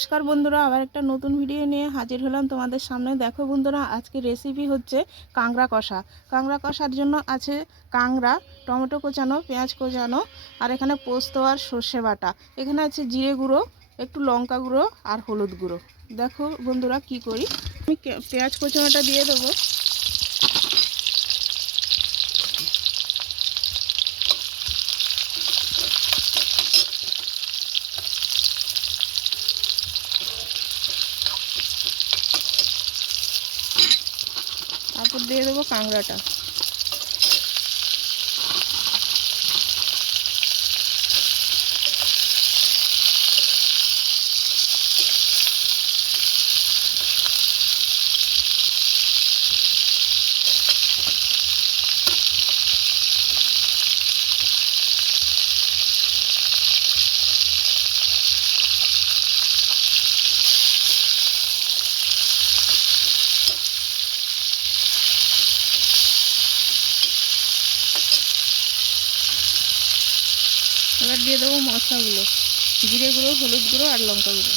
নমস্কার বন্ধুরা, আবার একটা নতুন ভিডিও নিয়ে হাজির হলাম তোমাদের সামনে। দেখো বন্ধুরা, আজকে রেসিপি হচ্ছে কাঁকড়া কষা। কাঁকড়া কষার জন্য আছে কাঁকড়া, টমেটো কোচানো, পেঁয়াজ কোচানো, আর এখানে পোস্ত আর সর্ষে বাটা। এখানে আছে জিরে গুঁড়ো, একটু লঙ্কা গুঁড়ো আর হলুদ গুঁড়ো। দেখো বন্ধুরা কি করি। আমি পেঁয়াজ কোচানোটা দিয়ে দেবো। তারপর দিয়ে দেবো কাঁকড়াটা। এবার দিয়ে দেবো মশলাগুলো, জিরে গুঁড়ো, হলুদ গুঁড়ো আর লঙ্কা গুঁড়ো।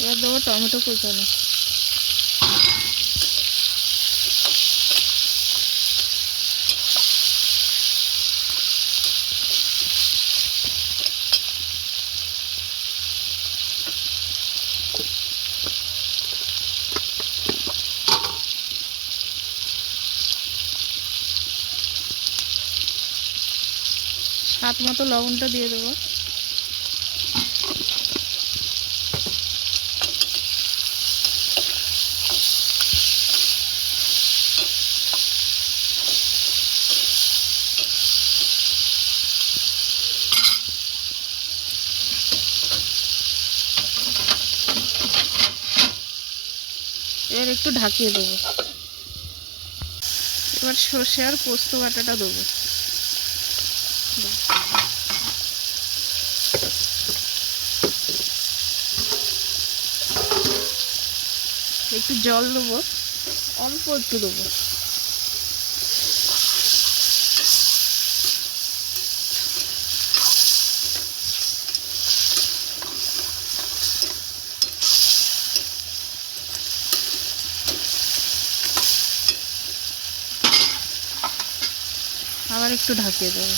এবার দেবো টমেটো কুচানো। স্বাদ মতো লবণটা দিয়ে দেবো। এবার একটু ঢাকিয়ে দেবো। এবার সর্ষে আর পোস্ত বাটাটা দেবো। একটু জল দেবো, অল্প একটু দেবো। আবার একটু ঢাকিয়ে দেবো।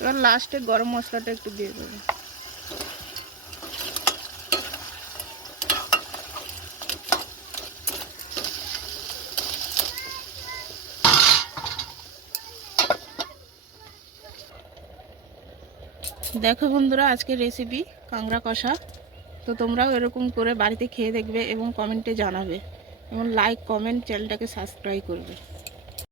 এবার লাস্টে গরম মশলাটা একটু দিয়ে দেবো। দেখো বন্ধুরা, আজকের রেসিপি কাঁকড়া কষা। তো তোমরাও এরকম করে বাড়িতে খেয়ে দেখবে এবং কমেন্টে জানাবে, এবং লাইক, কমেন্ট, চ্যানেলটাকে সাবস্ক্রাইব করবে।